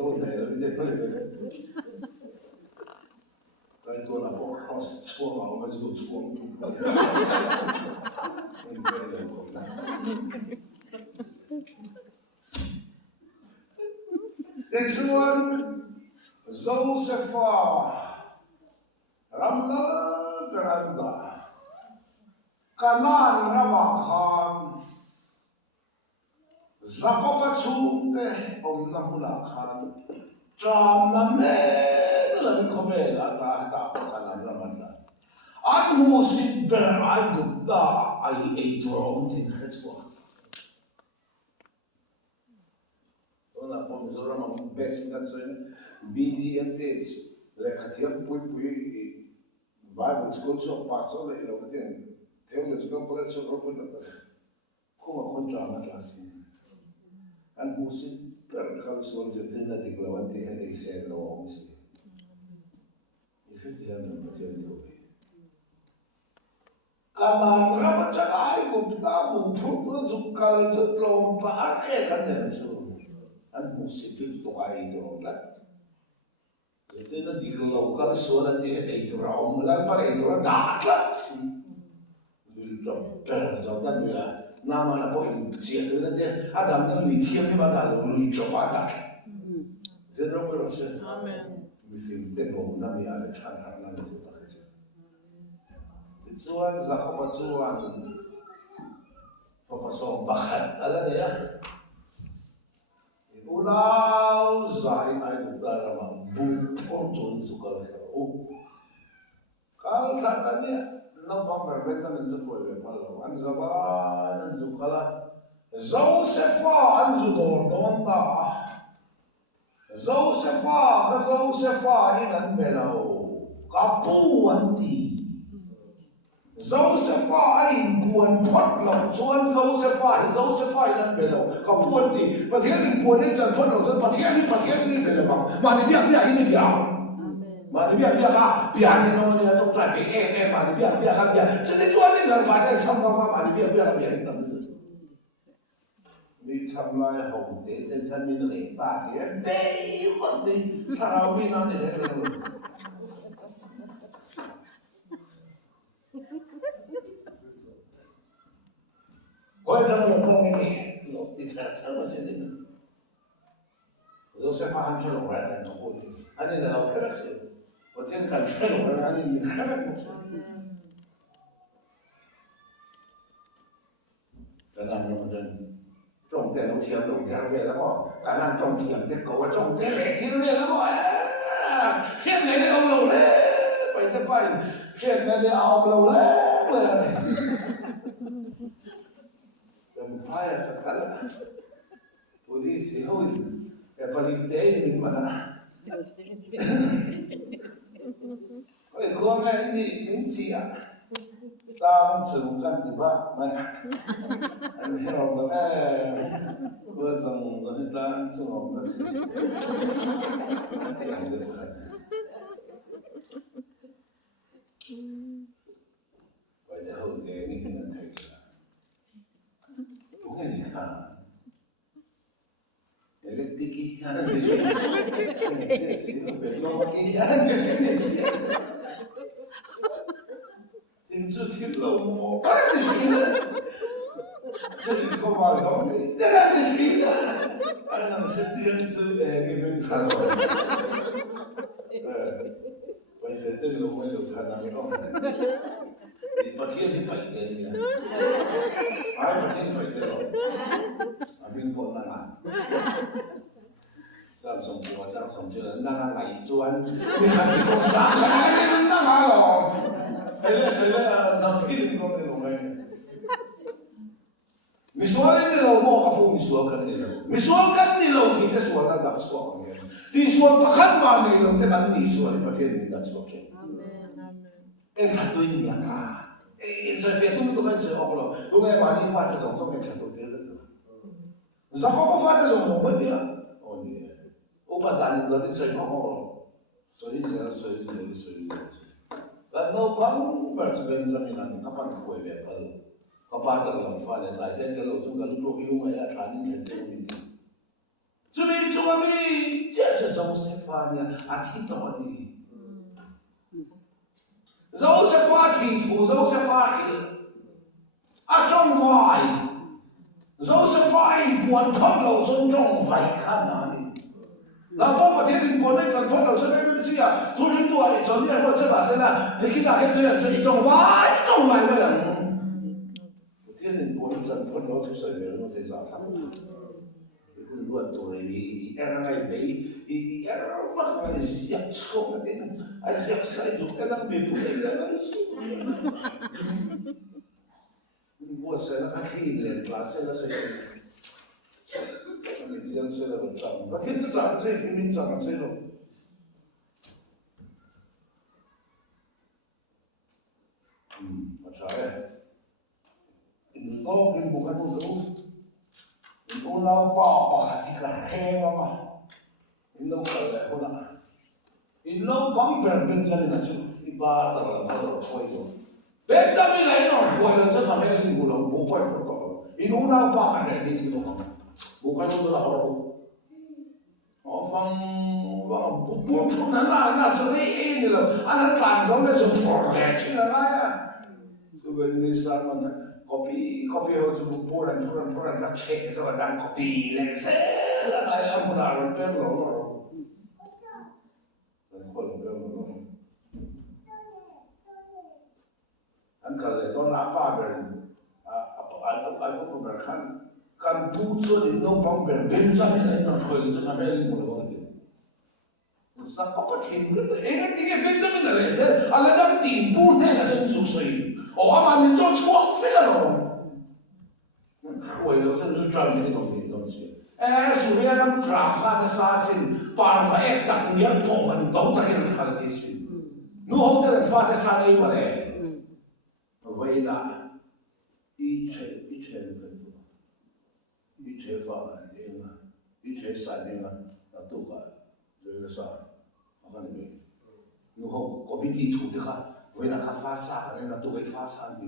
都来了，再多了不靠搓嘛，我们就搓不住。Dan Tuhan Zosepha Ramla Beranda Kanan Ramakan Zakopatsunte Omnahulakan Jamnamen Lankomela Tahta Kanan Ramadan Anmusit Berandukta Ay Eitor Omtin Hetzwa Ona pomizora ma best that so BDMTs le khatia pui Bible school so paso le lo ten theology school college so ropun ta ko ma kontra ma klasi an husi per khal so je tena diklawante hele se lo omsi ifetia na patia do kaman rama chagai gupta mu phutu zukal zotlom pa are kan den so an musipil to ay ito lang. Ito na di ko lokal so na di ito raong lang para ito ang dakat si. Ito so na niya nama na po yung siya ito na di Adam na luitiyang ni Magalo luityo pa dakat. Ito na po yung siya. Amen. Bifimte mo na may alat hanap na ito pa kasi. Itsuan sa kapatsuan papasok bakat. Alam niya. Ulau zai ai utara ma bukotun sukal karo. Kal satanya no pamber betan enzu koe palo anzaba enzu kala. Zosepha anzu dordonda. Zosepha inan belao. Kapu anti. Zosepha ay buwan potlo, suan Zosepha inan belo, kapuan di, patihan buwan ay jan potlo, patihan di belo bang, mani biak ini biak, mani biak ka, biak naman niya tong try, mani biak ka biak, so di tuan ni lang baca sama mani biak ka biak naman. Di samlay hong de, den san min le ta dia, dey wat di, sarau min na ni le. Kau jangan ngomong ini, lo tidak tahu macam ni. Joseph faham kalau orang yang tahu ni, ane dah kerja sih. Waktu kan kalau orang ane ni kerja macam. Karena macam 种田农田农田为了么？橄榄种田的狗种田来田为了么？田来的老嘞，ไปจะไป田来的熬老嘞。Ay, sakala. Polisi, hoy. Paligtayin min mana. Hoy, kung nga hindi siya. Tang sukan, diba? Ano hirap ba? Wasang zanitang sumong. Pwede hoy, kaya hindi na tayo. Bukan elektrik ada di sini, belum lagi ada di sini. Timsu timlo, ada di sini. Jadi kau malu ni, ada di sini. Ada nama kecil itu gimana kalau? Wanita itu lu karena mereka. Patihan di patihan ya. Ay patihan patihan. Abing po na nga. Samsung po at Samsung sila nangangaituan. Hindi ko sa akin na nga lo. Kaya na-feeling ko nila ngayon. Misualin nila mo ka po misual ka nila. Misual ka nila kita sual na dapat ko ngayon. Di sual pa kan man nila tekan di sual patihan nila dapat ko. Amen. Satu ini yang sa Vietnam itu kan seolah kung ay mani fata sa song yang satu dia itu. Zakop fata sa song dia. Oh dia. Opa dan itu saya mau. Sorry. Lalu bang berzaminan kapan kau ya kalau kapan terlalu fata tadi kalau tu kalau ilmu ya training jadi ini. Jadi cuma ni Josephania ati to ati Joseph thì thủ Joseph thì trong vai Joseph buồn thoát lâu trong vai khăn này là bố mà thiên đình buồn đấy chẳng thoát lâu cho nên mình xí à thu linh tuổi cho nên là cho bà sẽ là thì khi ta hết tuổi là trong vai mới là thiên đình buồn chẳng thoát lâu thì sẽ về nó để giải thắng luôn tuổi thì em ngày đấy thì em vẫn là giặc không cái tên giặc sai dục cái năng bị bụi là mua xe nó khác đi liền là xe nó sẽ mình dân xe là một trăm và thiên nó giảm xe thì mình giảm xe rồi mà trái mình có cái bộ cái bộ đâu mình cũng lao bỏ thì cả khe mà mình lâu cả lại không ạ mình lâu bắn bèn bên chân là chứ đi ba tờ là bắt đầu thôi rồi bên chân bên này nó thôi là chân là mấy cái gì cũng bố quay bố tỏ mình cũng lao bỏ cái này đi đâu bố quay bố là đâu họ phăng bố thằng nó cho đấy là anh làm giống như giống bỏ lẻ chứ là ai à rồi bên này sao mà copy họ sẽ bố làm ra check rồi đang copy lên xe là ai làm một đảo bên rồi anh kalau itu apa aku berkan kan tujuh di nombang berbeza ini nak kau jangan beli mula bang dia. Siapa tim tu? Enggak tiga beza beza le. Alah dah tim pun ni ada yang susah. Oh, apa ni so cuak fila lo. Kau itu jangan terlalu ni dong. Suria kan kerana sahaja parfait tak niat pun tahu tak yang kalau desi. Nuh ada faham sahaja mana. Vậy là一切法案的嘛，一切善的嘛，那都个这个啥，我看你没，然后国民地图的哈，为了他发啥的那都会发啥的。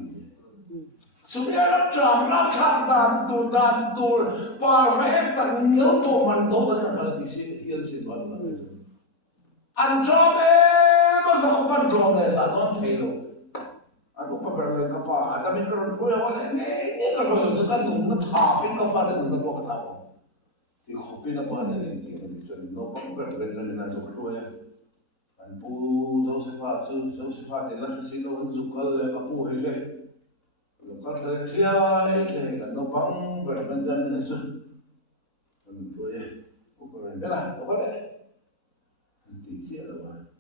所以那长那看dan tu parfait tak niat tu man tu tak ada di sini dia di sini mana. Anjame masa kau panjang le, satu thelo. Aku pernah apa? Tapi kalau kau yang mana ni kalau tu kan nunggu tapi kau faham nunggu tu kata apa? Di kopi nak apa ni? Di sana no pernah berjalan dengan kau ya. Anpu Joseph telah kesilo unjukal kapu hele. Kalau kata dia ini kan no pang berjalan dengan tu. Kau ya, kau pernah dah? Kau dah? Nanti siapa lah?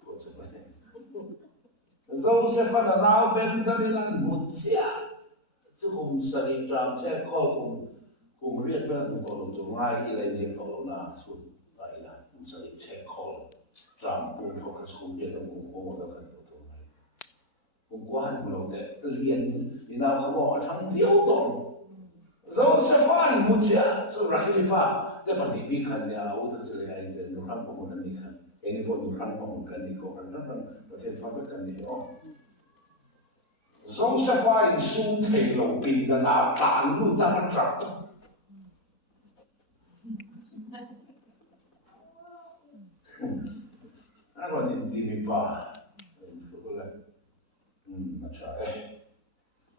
Kau sebab Joseph na rau Benjamin mutia chứ cùng sari tram xe call cùng riết với cùng tổ tụ ngay đi lên diện tổ na xuống tại là cùng sari xe call tram cùng họ cái cùng riết cùng một cái tổ tụ này cùng quan cùng đầu tệ liền thì nào không bỏ thằng phiếu tổ Joseph mutia so Rahilifaแต่ปัจจุบันขันยาวแต่จะเลยไอ้เดินอยู่ข้างของคนนี้ขันเอ็นบนอยู่ข้างของคนนี้ก็กันนั่นประเทศฟ้าเป็นกันนี้อ๋อJoseph inสู้เทลงบินกันอาจารย์รู้ตั้งจับอะไรนี่ดีมีป่าก็เลยมาใช่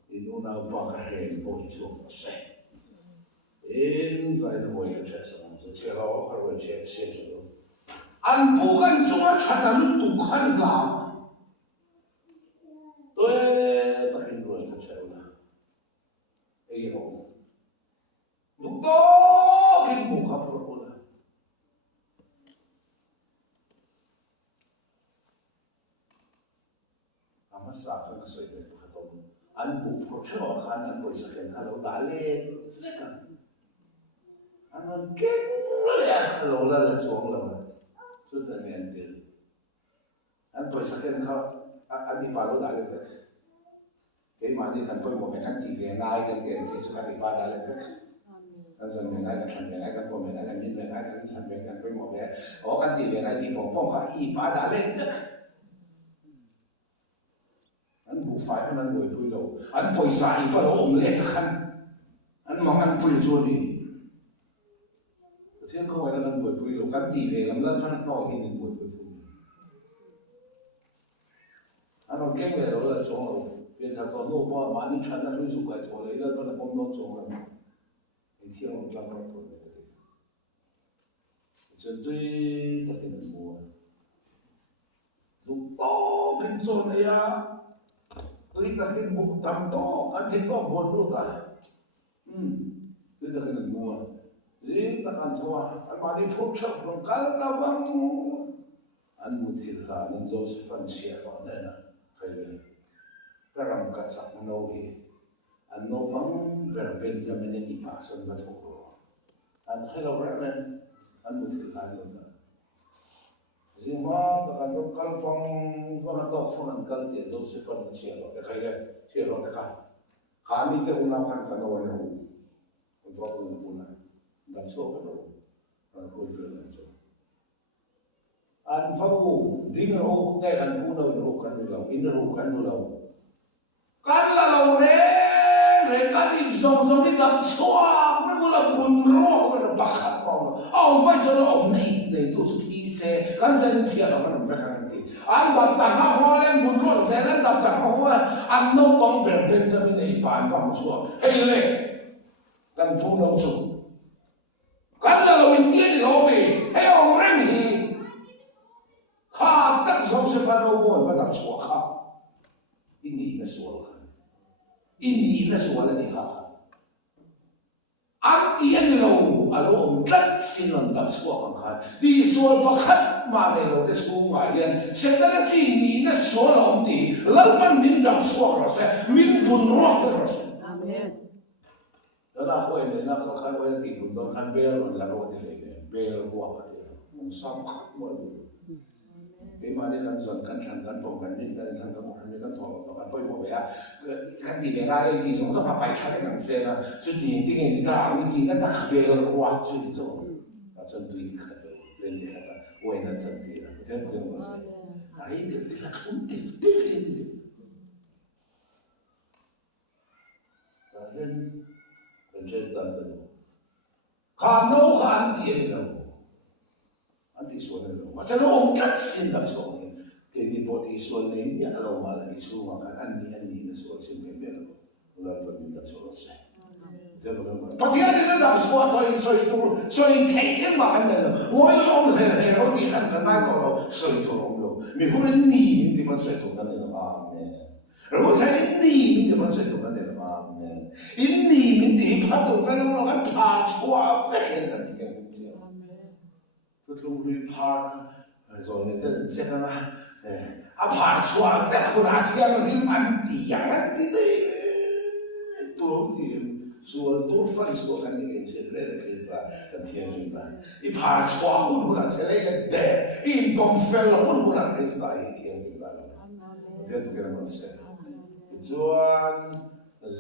อินูน่าป่าก็เห็นพวกที่ช่วยเสก现在的我也在什么？是切了我还会切什么？俺不敢做，吃的你都看啦。对，大很多人他切了，哎呦，你都跟不靠谱了。俺们啥可能随便不可多，俺不靠吃好看，俺不是跟他老大嘞，这个。anh kinh lắm lâu là xuống rồi chút thời gian tiền anh tôi sẽ khen không anh đi vào đại lên cái mà đi cần tôi một cái khăn chỉ về ngay cần tiền thì sẽ đi vào đại lên anh dần về ngay cần thành về ngay cần của mình ngay cần nhìn về ngay cần thành về cần tôi một cái có cần chỉ về ngay thì một phong khá y vào đại lên anh buộc phải anh ngồi vui đầu anh tôi xài vào ôm lấy khăn anh mong anh vui rồi đi thiên không phải là kan buat pui lo kan TV lam lan kan no ini buat pui ano keng le lo la chong lo bien ta ko no pa ma ni chan na lu su ka to le la pa na pom no chong la ni thiang lo klang ka to le chân tuy ta cái này mua lúc to kinh doanh này à tuy ta cái bộ tầm to anh thấy có buồn luôn ta tuy ta cái này mua gì ta ăn thua anh mà đi phốt chấp lòng cá ta văng anh mua thịt là anh dâu sẽ phân chia đó này nè cái này cái rằm cắt sạc nấu hi anh nấu bằng bèo Benjamin đi bà sơn bắt hồ anh thấy đâu vậy nên anh mua thịt lại luôn đó riêng mà ta cần nó cắt phong phong đậu phong ăn cắt tiền dâu sẽ phân chia đó cái này chia đó cái khá mi tới hôm nào khăn cả nồi này còn có uống này làm số cái đồ rồi coi cái làm số anh phong uống đi người uống cái anh uống đâu uống cái đâu in đâu cái đâu cái là đâu đấy cái đi xong đi làm số cái là buồn rồi cái là bạc hạt con ông phải cho nó ông này tôi sẽ đi xe cái dân chia nó không phải cái gì anh đập tảng hoa lên buồn rồi xe lên đập tảng hoa anh nấu bông bèo Benjamin này bán vàng số hay lên kan pung nấu chung kan là lâu tiên thì lâu bì hay ông rèn thì khá tất dấu sẽ phải nấu bồi và đập số khá in đi là số khá in đi là số là đi khá anh tiên lâu alo ông rất xin lòng đập số khá đi số bạc khát mà này lâu để số ngài yên sẽ ta là chỉ đi là số là ông đi lâu pan min đập số rồi sẽ min buồn rót rồi sẽ đó là hồi này là có khăn với tìm một khăn bèo là đồ thì lấy bèo buộc cái mình xong khát mọi người cái mà đi làm dần cẩn thận cẩn trọng cẩn định cẩn thận cẩn thận cẩn thận cẩn thận bây giờ cái gì để ra thì chúng ta phải bài khai cái xe là chứ thì cái gì ta thì nó đặc biệt là quá chứ thì rồi là chân tùy thì khát lên thì khát quay là chân thì là cái phần của xe ấy thì là không thể nên trên tận đó, khám nấu khám tiền đâu, anh đi xuống đâu, mà sao ông rất xin làm xuống này, cái này bỏ đi xuống này nhớ đâu mà lại xuống mà anh đi nó xuống xin cái biết đâu, là bởi vì làm xuống rồi, thế mà có thể anh nó làm xuống thôi, xoay thấy cái mà anh này, mỗi ông này họ đi khăn cái này đó, xoay thôi ông đâu, mình không nên nhìn thì mà xoay thôi cái này là rồi có thể nhìn thì mà xoay thôi cái này là ini minti patu kan orang kan chua cái là cái gì tôi không đi park rồi người ta sẽ nói chua cái cô nào thì ăn đi ăn đi đấy tôi không thì tôi phân số cái này cái chuyện đấy là cái gì cái thiên nhiên đó chua cũng là sẽ lấy cái đấy bom phèn cũng là cái gì cái thiên nhiên đó thế tôi cái nó sẽ Joan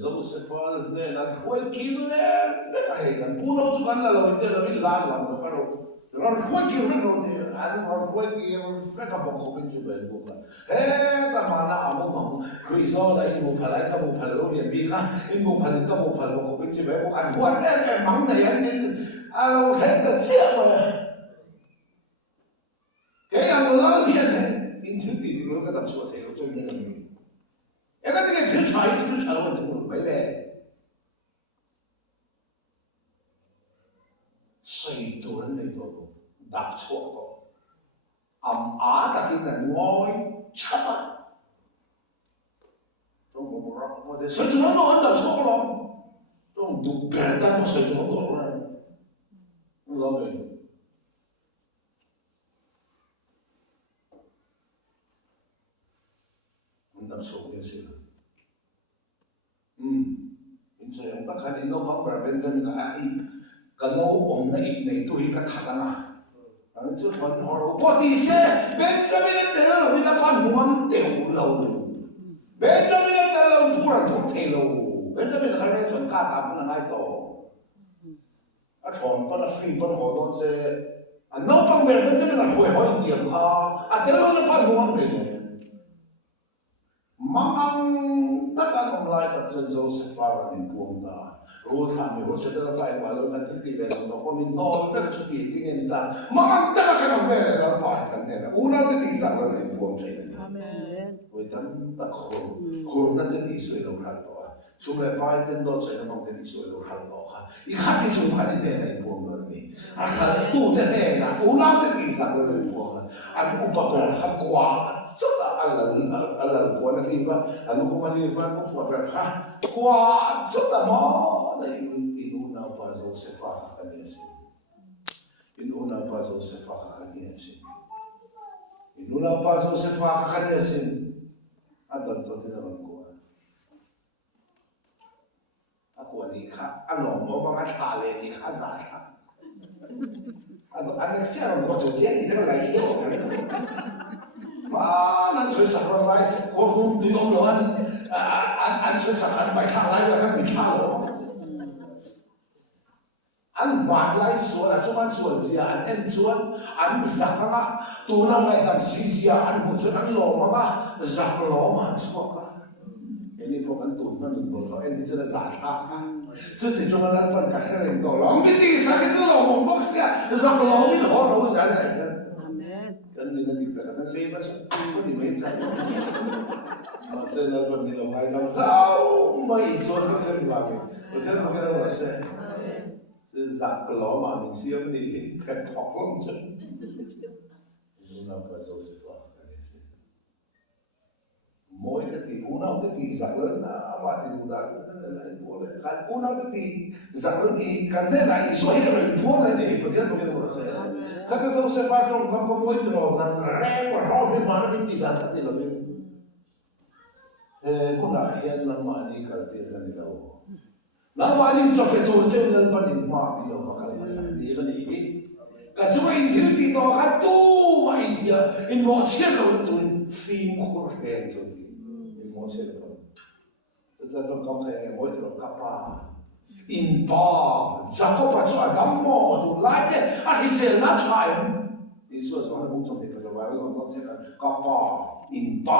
Joseph này là khối kim lên cái này là buôn lậu cho anh là làm cái là bị lan làm được phải không? Rồi khối kim phải rồi thì anh nói khối kim phải có một khối bên chủ bên buôn là, ta mà là amo mong khởi do là in một phải cái một phải là liền bị cái in một phải cái một phải một khối bên chủ bên buôn anh hoàn cái mắng này anh tin thấy là chết rồi cái anh nói hiện này in thứ gì thì nó cái tập số thể nó cho nên là cái thứ trái vấn đề mấy lẽ xây tuần này đó đạp错đó ta cái này ngồi chấp á trong một rộng mà xây tuần nó ăn đạp错lắm trong đủ bèn tan nó xây tuần đó rồi nó lo về đạp số cái gì so yung takhan ino pang Benjamin na kano om na ito ka thadanga ang chu thon hor po ti se Benjamin te lo mi na pan muam te lo Benjamin te lo puran thok the lo Benjamin ka ne son ka ta na ngai to a thon pa na free pa ho don se a no pang Benjamin na hoi hoi tiam kha a te lo na pan muam le mang tất cả ông lại tập dân Joseph vào đến buông ta รู้ทำรู้เสร็จแล้วไฟมาแล้วกันที่เวลาเราก็มีนอนแต่ชุดที่ทิ้งเงินตามันแต่ก็แค่เวลาเราไปกันเนี่ยอุณหภูมิที่สั่งเราเนี่ยปวดใจเลยเว้ยตั้งแต่คนนั่นจะมีส่วนเราขัดตัวช่วงแรกไปเต้นโดนใส่น้ำมันจะมีส่วนเราขัดตัวค่ะอีกขั้นที่ช่วงพันธุ์เนี่ยในปวดเราเนี่ยอันนั้นตู้เนี่ยนะอุณหภูมิที่สั่งเราเนี่ยปวดอันอุปกรณ์ขัดกว่าจุดอะไรปวดนั่นเองว่าอันนู้นมันเรียกว่าปวดแบบค่ะกว่าจุดอะไรนั่นinuna pa Josefa kakaniasin. Inuna pa Josefa kakaniasin. Inuna pa Josefa kakaniasin. Adan to tinaman ko. Ako ni ka, mo mga tali ni Kazaka. Ang nagsiyang ko to dyan, hindi na layo. Nan soy sa ramay, ko kung di omlohan, an soy sa kan bay halay la kan mikalo. An badlay suan, an suan siya, an en suan, an zakanga, tunang ay tam siya, an butsun, an loma ka, zakloma, an suka. Ini po kan tunan ng bolo, hindi siya zakaka. So di siya malalpan ka siya rin tolong, hindi sakit siya lomong box ka, zaklomi ko, no, sana. Kan dinadikta ka ng lima sa tubo, di ba yun sa masa nalalpan nila, may isot ka sa ibagay. So kaya magkakaroon kasi, Zakloma, mình siêu đi pep talk lắm chứ. Chúng ta phải dấu sức vào cái này. Mỗi cái thì u nào cái thì giặc lớn mà thì u đã cái buồn đấy. Cái u nào cái thì giặc lớn thì cái này là ý xoay rồi buồn này để có thể có cái gì đó. Cái dấu sức vào trong không có mỗi trò năng rẽ và họ phải mà nó đi đặt cái là mình. Cũng là hiện là mà đi cái tiền cái này đâu. Namani choke to chen lan panin ma bi lo bakal masa di kan ni ka chuma in thil ti to kha tu ma in thia in mo chen lo tu film khur hen cho di in mo chen lo ta don kam khai mo tro kapa in ba zakko pa cho adam mo tu la de a hi se na chai ni so so han mo chom de ka wa lo mo chen kapa in ba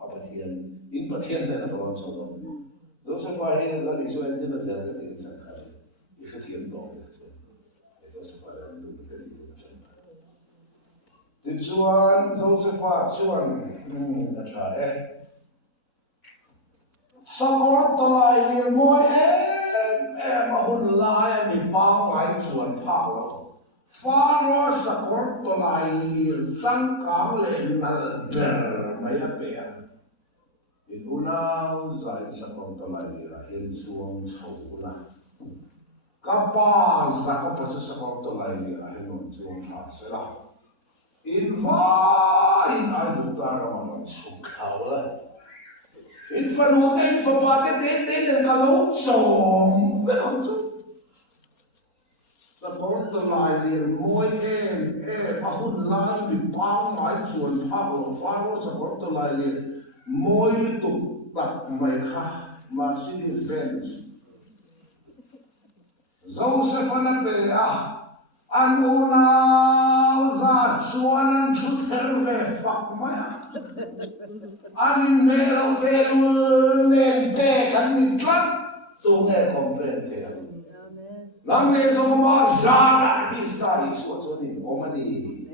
ka thian in pa thian de na ko so do Josefa ini lagi soal itu nazar ke dia sangat, ia ketian dong. Josefa yang itu berarti itu sangat. Tujuan Josefa tujuan macam Sakor tolai dia moi mahun lai mi pang mai tujuan palo. Faro sakor tolai dia sangkang le nal der maya pea. Inuna zai sa kontolai ra hin suang chawla kapa zakko pasu sa kontolai ra hin suang thasela inva in ai dutara man sukhaula in fanute in fapate te den kalo song veong chu sa kontolai ra moi mahun lai bi pang mai chuan phalo faro sa kontolai ra Moi tu tak mai kha Mercedes Benz Joseph na pe anuna za chuan thu therve fak maya anin mero telu nen te kan ni tlat tu nge comprende nam ne so ma za Krista iso so ni omani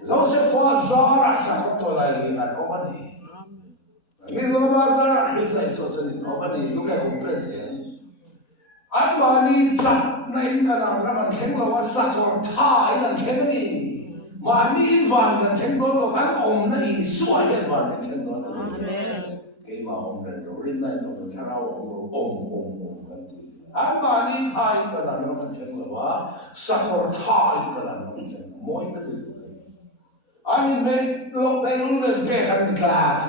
Joseph fa za sa to la ni na omani Isso não basta, isso aí só se não vai nem nunca compreender. Anmani zat na inkana naman kenglo wasakor thai nan kengni. Mani van nan kenglo lo kan om na isua yan van nan kenglo na. Kaya om nan rin na ito karaw om kan ti. Anmani thai kana naman kenglo wa sakor thai kana naman kenglo. Moi ka ti. Ani me lo dai lu len pe kan klat.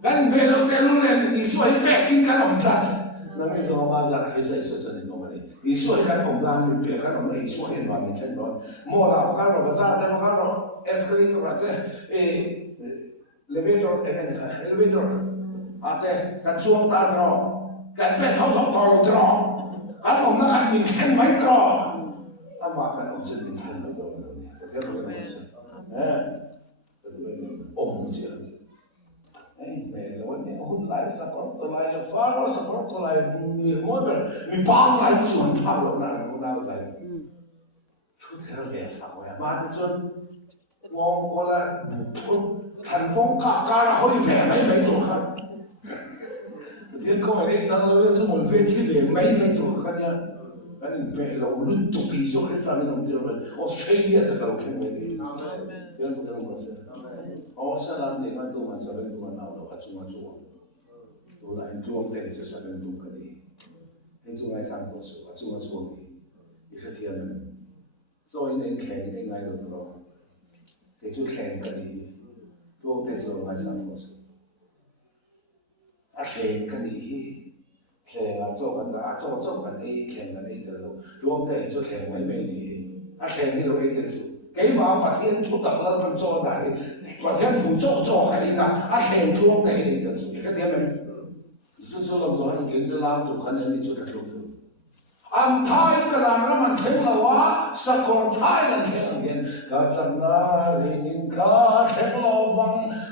Kan belo telu len isu ay peking kan om tat. Nami so mazak kisa isu sa ni komani. Isu ay kan om dan mi pe kan om na isu ay van mi chen don. Mola pakaro bazar de pakaro escalator ate elevator elevator ate kan suang ta tro kan pe thau thau tro tro kan om na kan mi chen mai tro. Ama kan om chen mi chen do do. Ke do ni sa. Om chen. Về là vấn đề hun lai support to lai le faro support to lai mi mo ber mi bang lai chuan thang lo na sai chu thera ve fa ko ya ma de chuan mong ko la thành phong cả ra hoi ve mai mai to khan thiên ko ai chang lo chu mon ve thi ve mai mai to khan ya anh về lâu lút tụ kỳ số hết sao mình không tiêu rồi Australia tất cả lúc không về đi tiếng của tôi là sao làm để mà tụi mình sao bên tụi mình nào đó chung tụi lại chung để cho sao bên tụi cái đi hay chung ai sang có số chung đi cái thiên mình rồi nên khen nên ngay được rồi cái chú khen cái đi chung để cho ai sang có số khen cái đi khen做緊啊，做緊啲khen緊啲嘅咯，如果哋做khen為咩嘢？khen呢度呢啲數，幾萬白天都得啦，咁做但係白天唔做係啦，khen做嘅呢啲數，而家點樣？做咁多已經做攬到可能你做得到。安泰個人們聽了話，實個泰人聽見，個真那裡個聽了話。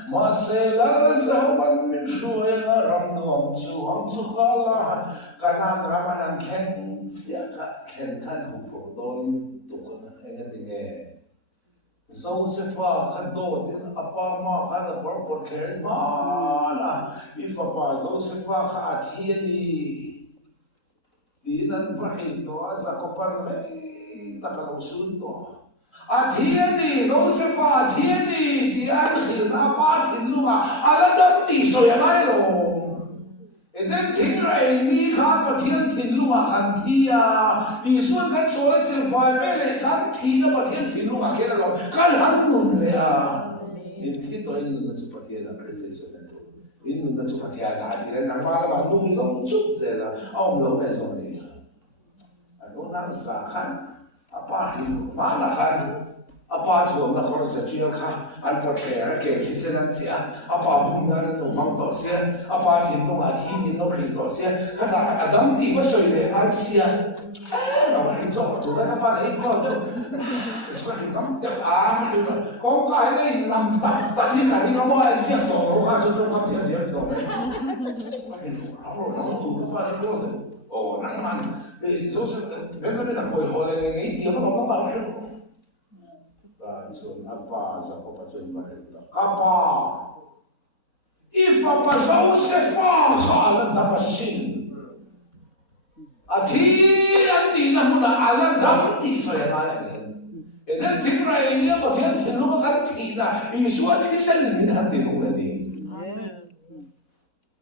Masalah zaman minsuai ram nuam suam sukala kanan ramanan ken siapa ken kan hukudon tukun engat ini. Josepha khado tin apa ma kana korpor ken mana ifapa Josepha khathini dinan vakil to azakopan takalo sun to. Atheni, Josepha, Atheni, di Archil, Apatin, Lunga, Aladam, di Soyamailo. And then Tingra, Amy, Carpathian, Tinlunga, Cantia, Isuan, Catsolas, and Fivele, Cantina, Pathian, Tinlunga, Kello, Calhanun, in Tito, in the Supatiana, Christian, in the Supatiana, and Amara, Lumizon, Chuzella, all Lones only. I don't know, Apahin, Manahan, Apatu, the Corsagiaca, and Portrea, Kisantia, Apapuna, no Montosia, Apatin, no Atin, no Hintosia, Adam Tiba, I see a talk to that about it. It's what he comes to Africa. Conquer Lam Tapika, no more I can't talk to the oh, man. Joseph, remember that for holding 80 of them. So, Napa, Kapa. If a Joseph, the machine. At he and Dinamuna, Aladam, and then Tigra, but then Tinumatina is what he said in the already.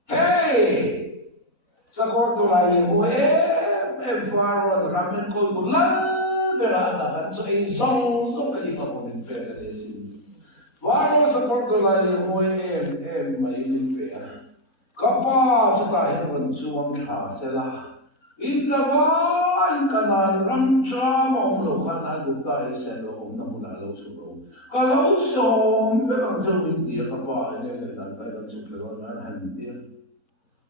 Hey! Sakorto Lai, Faro, the ramen called Bulan, Berada, so a song so California in Paradise. Faro Sakorto Lai, my in Kapa, Sakahan, Suam Sela. In the Van Kanan, Ramcha, Monglokan, Aguta, Selo, Namuna, Losubo. Kaloso, Mekanzo with the Kapa, and then I got to Pelona and dear.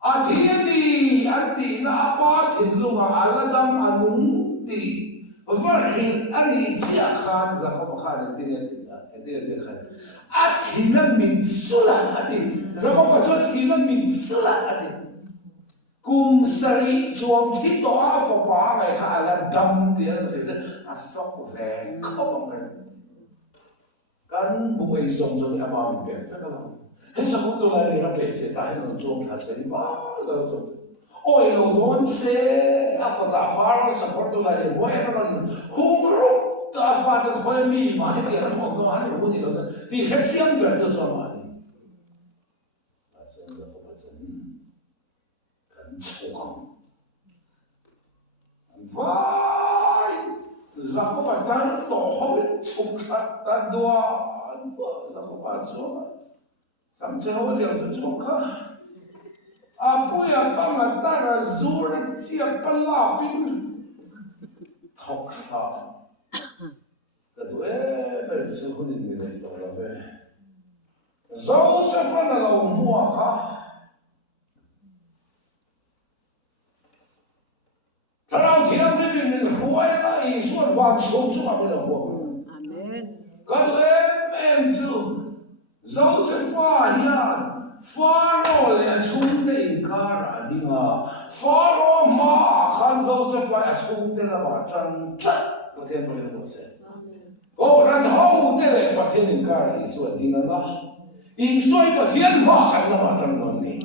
Atheni, Athena, Apatin, Lunga, Aladam, Anunti, Varhin, Anitia Khan, Zakopahan, and Dinah, Athena Mitsula, Atin, Zakopatina Mitsula, Atin. Kung sari chuang thito a fo pa ngai kha la dam tian a sok ve khom kan bu ei som som a ma mi pe fa ka he sa ko to la ni ra pe che ta no chuang kha se ba lo to oi lo don se a ko ta fa sa ko to la ni mo e ron hung ru ta fa de khoi mi ma he ti an mo no an ru ni lo ti he siam be to so ma vai zakopatan to hobin chukata doa zakopacho samche ho dia to chukka apuya pamatara zur tia palapin thokha kadwe be suhunin ni to la ve Joseph na lo muaka Tarau tiang ni bin huai la Isu wa chou chu ma le ho. Amen. God em tu Joseph wa hian Pharaoh le chung te kara dinga Pharaoh ma khan Joseph ai chung te la ba tang chat pathian pole lo se o ran ho te le pathian kara isu dinga nga isu pathian ma khan la ma tang non ni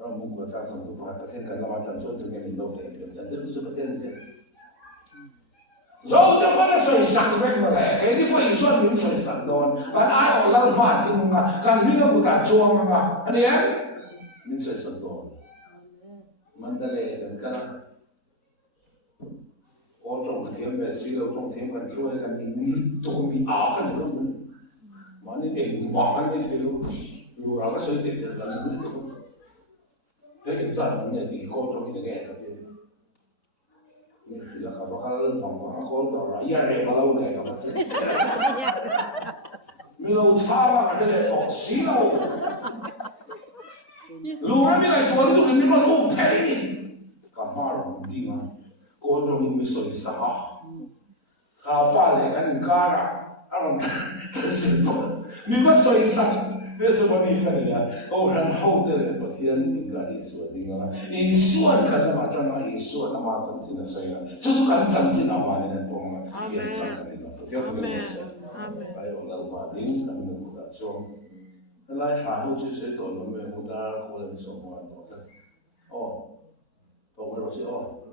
ram mu ko sa song ko pathian kan la ma tang so tu nge ni lo te te san de su pathian se Joseph ana soi sak vek ma le ke ni po isu min soi sak don kan ai o la ma dinga kan ni na ku ta chuang nga ani ya min soi sak don mandale kan ka o trong ka thiam be si lo trong thiam kan chuai kan ni to mi a kan lo ma ni e ma kan ni the lo lu ra ka soi te te kan ni to ke exam ni di ko to ni ke ka ni sila ka bakal pang pang ko to ra ya re ba lo ne ka mi lo cha ma ka le o si lo lu ra mi lai to lu ni ma lu pei ka ma ro di ma ko to ni mi so sa ka pa le kan ka ra aron se to mi ma so sa This is what we can do. Oh, and how the Pathian in God is what they are. In Suan Kanama, in Suan Amazon in the Soya. Just can something of one and Poma. Amen. I love my link and the that song. And I try to say to them, who are calling someone. Oh, where was it? Oh,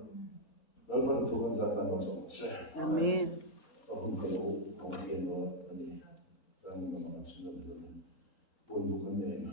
well, but the two ones that I was on. Amen. Oh, who can go, Pontian or any. Bukan name.